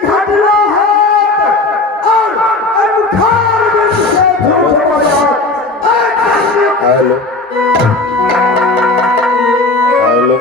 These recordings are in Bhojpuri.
घटना है और अनखार में से झूठ बोला। हेलो हेलो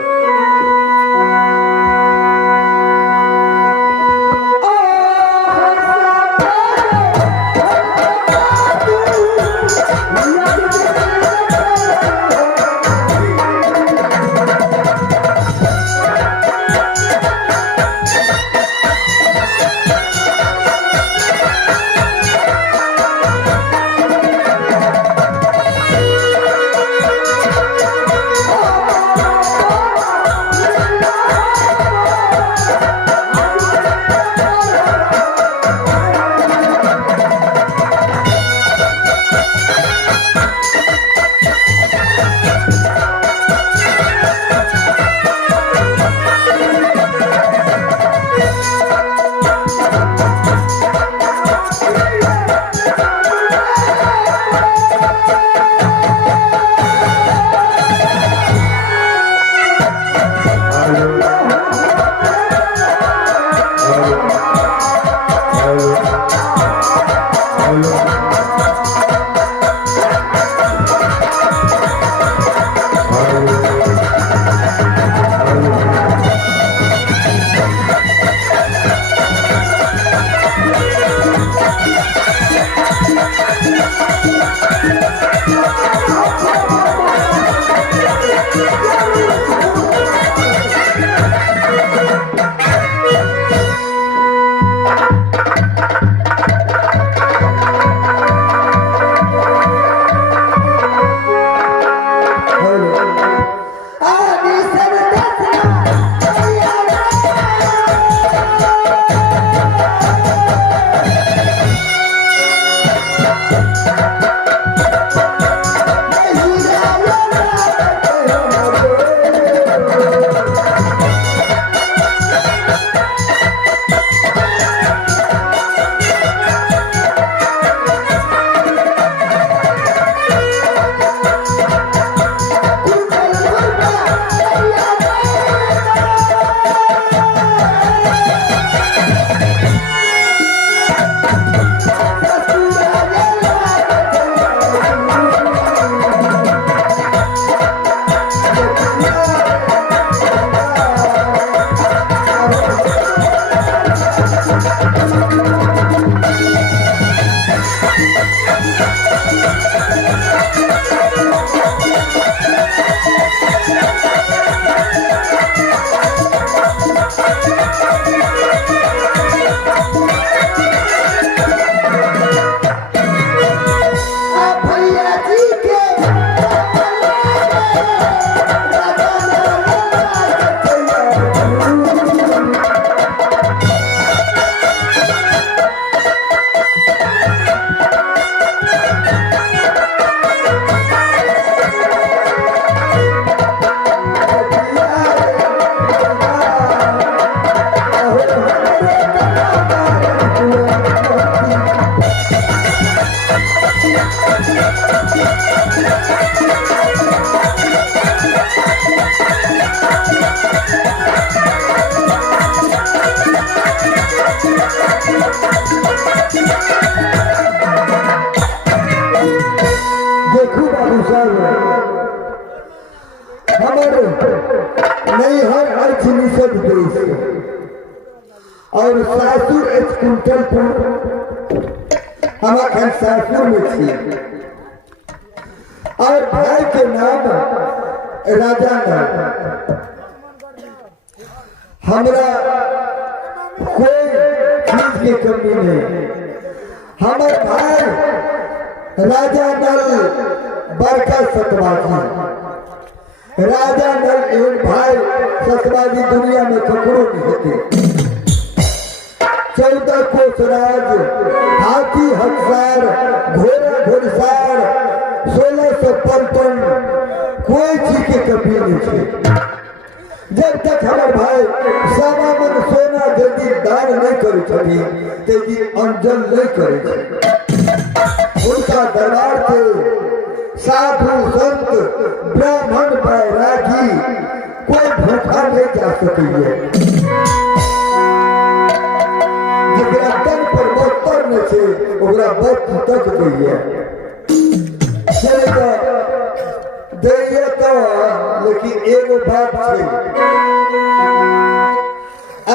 और सासुर कुंटलपुर हम अखन सासुर में छी और भाई के नाम राजा नाम हमरा कोई चीज की कमी नहीं। हमारे भाई राजा नल बड़का सतवाजी राजा नल एवं भाई सतवाजी दुनिया में ककरो नहीं होते। 14 कोस राज हाथी हकसार घोड़ा घोड़सार 1655 कोई चीज के कमी नहीं है। जब तक हमारे भाई सामा मन सोना जल्दी दान नहीं करे छथि तेजी अंजल नहीं करे। उनका दरबार थे साधु संत ब्राह्मण बैरागी कोई भूखा नहीं जा सके। कहिए चले तो दैये तो लेकिन एगो बात छे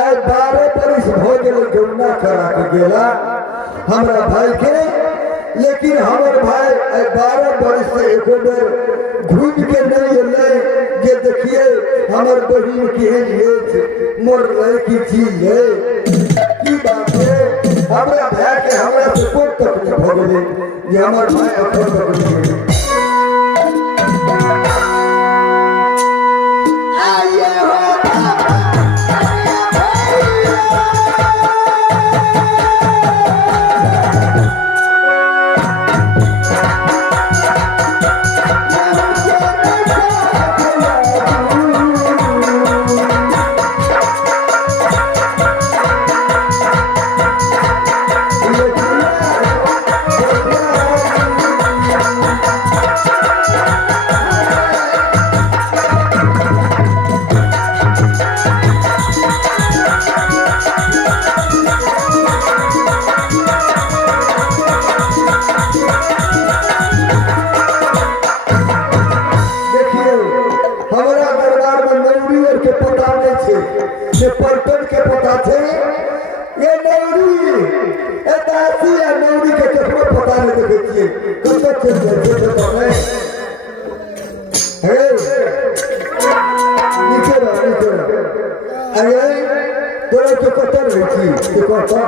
आइ 12 बरिस हो गेल गौना करा के गेला हमरा भाई के लेकिन हमर भाई आइ 12 बरिस से एको बेर घूम के नहीं एले जे देखिए हमर बहिन केहन है मोर लड़की चीज है की बात है हमरा भाई के हमरा से कोई तकलीफ हो गेले जे हमर भाई अपन तकलीफ पलटन के पता थे ये नौरी ए दासी या नौरी के केकरो पता नहीं देखिए कतो चल जाए पता नहीं हे नीचे अरे तोरा के कतो रही थी के कतो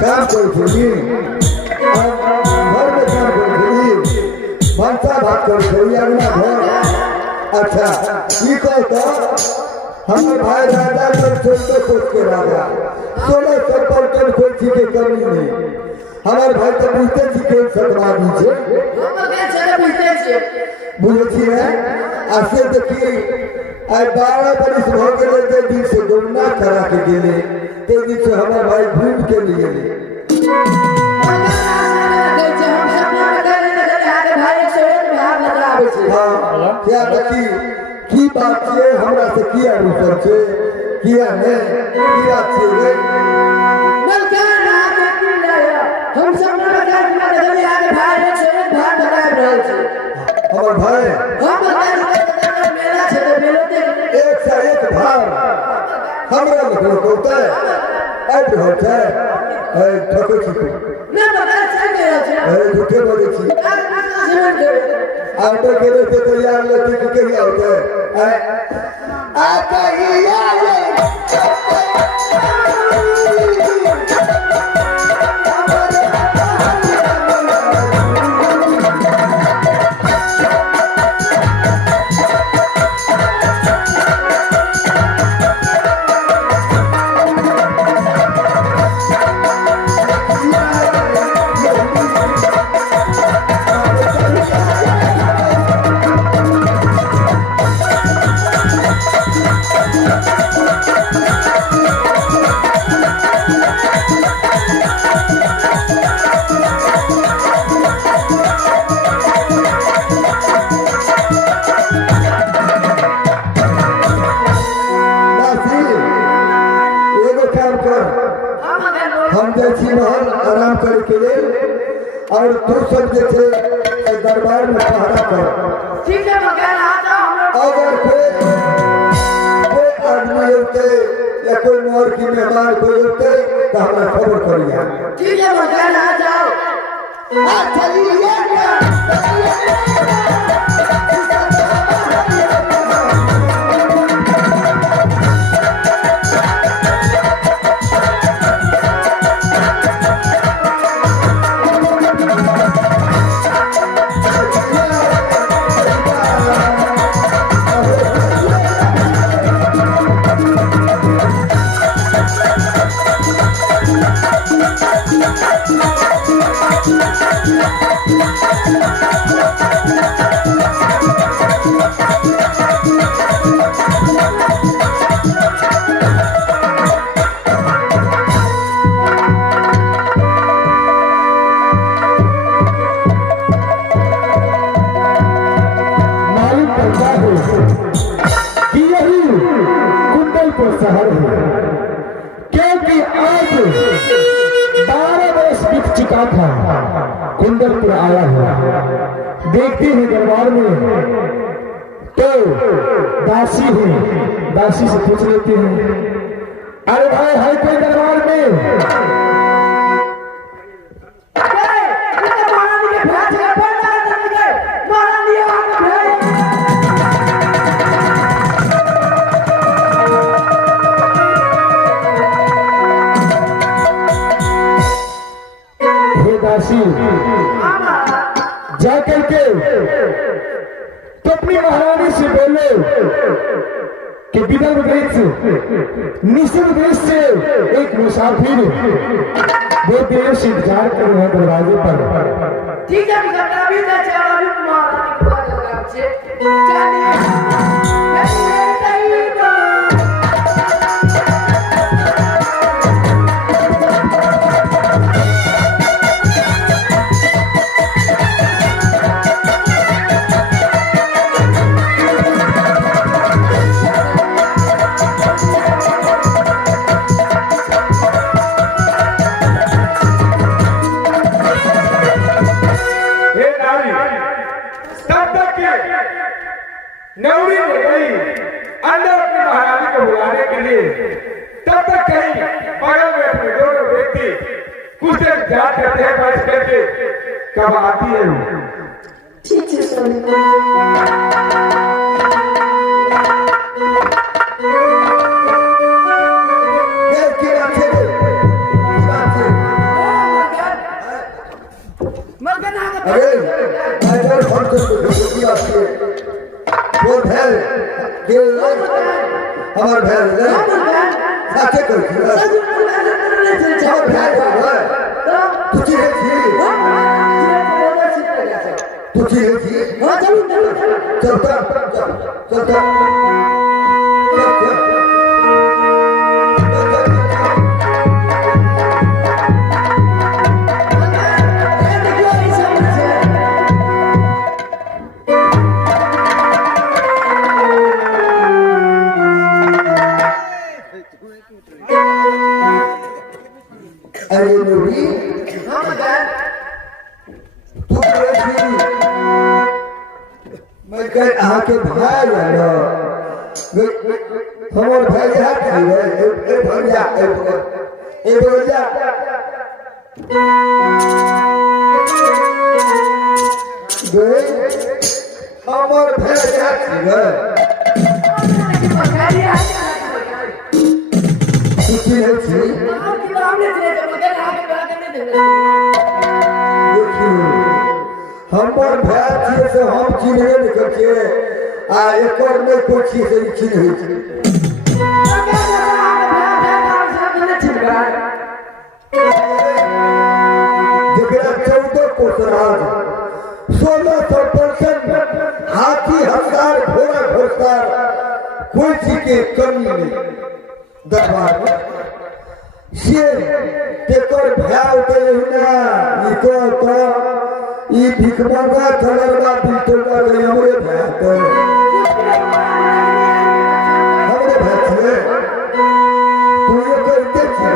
काम कोई थी घर में काम कोई थी भंसा भात कर रही अगला घर अच्छा ये कहता हमारे भाई राजा सब छोटे सोच के राजा 1600 पलटन कोई चीज के कमी नहीं हमारे भाई तो बुझते छी के सदमानी छे बुझे छी है आसे देखिए आई 12 बरिस हो गेले जे दिन से गौना करा के गेले ते दिन से हमारे भाई घूम के लिए क्या देखी की बात छे हमरा से किया रूसर छे किया है की बात छे हम सब आगे भाई से भात बना रहल छे हमर भाई हम मेला छे तो मेलोते एक से एक भार हमरा लोग होता है ऐड होता है ए ठको छी मैं बता छे ए झूठे बोले छी आटे के लिए तैयार लेती कि क्या होता है आता ही यार हम जैसी महल आराम करके ले और तू सब जैसे दरबार में पहरा कर ठीक है मगर आ जाओ अगर कोई आदमी होते या कोई मोर की मेहमान कोई होते तो हमें खबर करिए ठीक है मगर आ जाओ चलिए शहर है क्योंकि लड़का था कुंदरपुर आया हुआ, देखती है दरबार में तो दासी है, दासी से पूछ लेती है, अरे भाई है कोई दरबार में? दासी जा करके तो अपनी महारानी से बोले कि विदर्भ देश निषद देश से एक मुसाफिर वो देर से इंतजार कर रहे हैं दरवाजे पर। ठीक है अभी महारानी को आपसे चलिए नौरी हो गई अंदर अपनी महारानी को बुलाने के लिए। तब तक कहीं बगल में अपने दोनों व्यक्ति कुछ देर जात करते हैं बैठ करके, कब आती है वो। ठीक है सर हमारे भैन साथे कर तुझी है चलता चलता अरे नूरी तू मैं कह आके भाई यार हमार भाई हाथ है ए भैया ए भैया गए हमार भाई हाथ है कुछ नहीं हमार भाई से हम चिन्हे नहीं करके आ एक और में कोई चीज से चिन्ह जगरा 14 कोसराज 1600% हाथी हथियार घोड़ा घोड़सवार कोई चीज के कमी नहीं दरबार में से तेकर भाव दे ना इको तो ई भिखमंगा थलरवा बिटोगा ले हमरे भाव तो हमरे भाव छे तू ये करते छे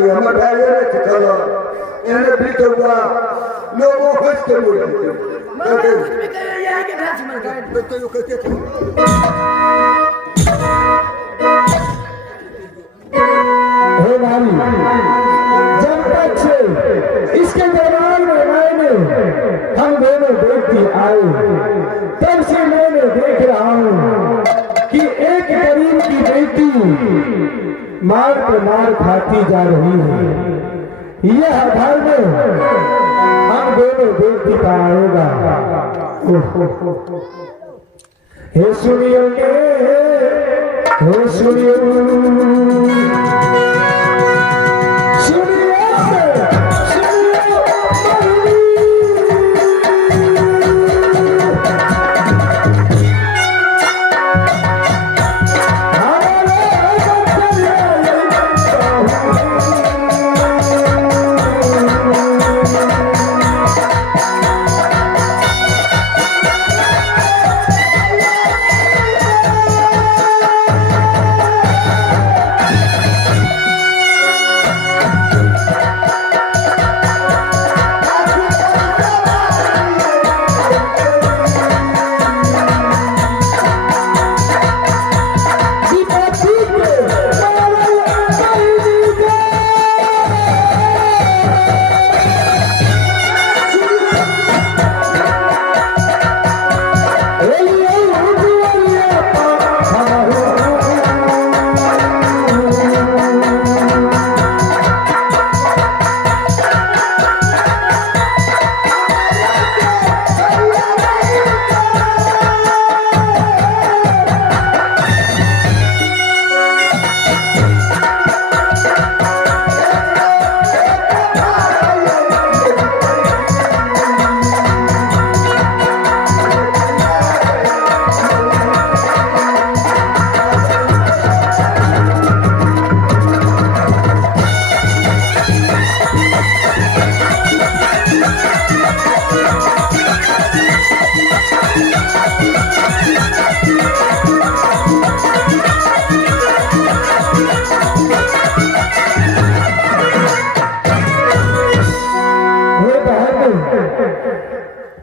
लिए हम पहले रच कलो इन्हें भी तो हुआ लोगों को इसके मुझे कहते यही के ढांच में गए तो लोग कहते थे हे भाई जब तक से इसके दरबार में मैंने हम दोनों व्यक्ति आए तब से मैंने देख रहा हूँ कि एक गरीब की बेटी मार पे मार खाती जा रही है। यह धर्म हम दोनों व्यक्ति का आएगा। हे सुनियो के हे सुनियो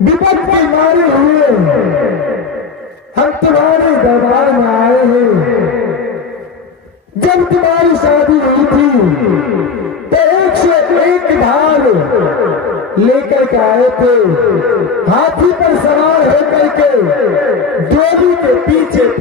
विपद के मारे हुए हम तुम्हारे दरबार में आए हैं। जब तुम्हारी शादी हुई थी तो 101 भाग लेकर के आए थे। हाथी पर सवार होकर के देवी के पीछे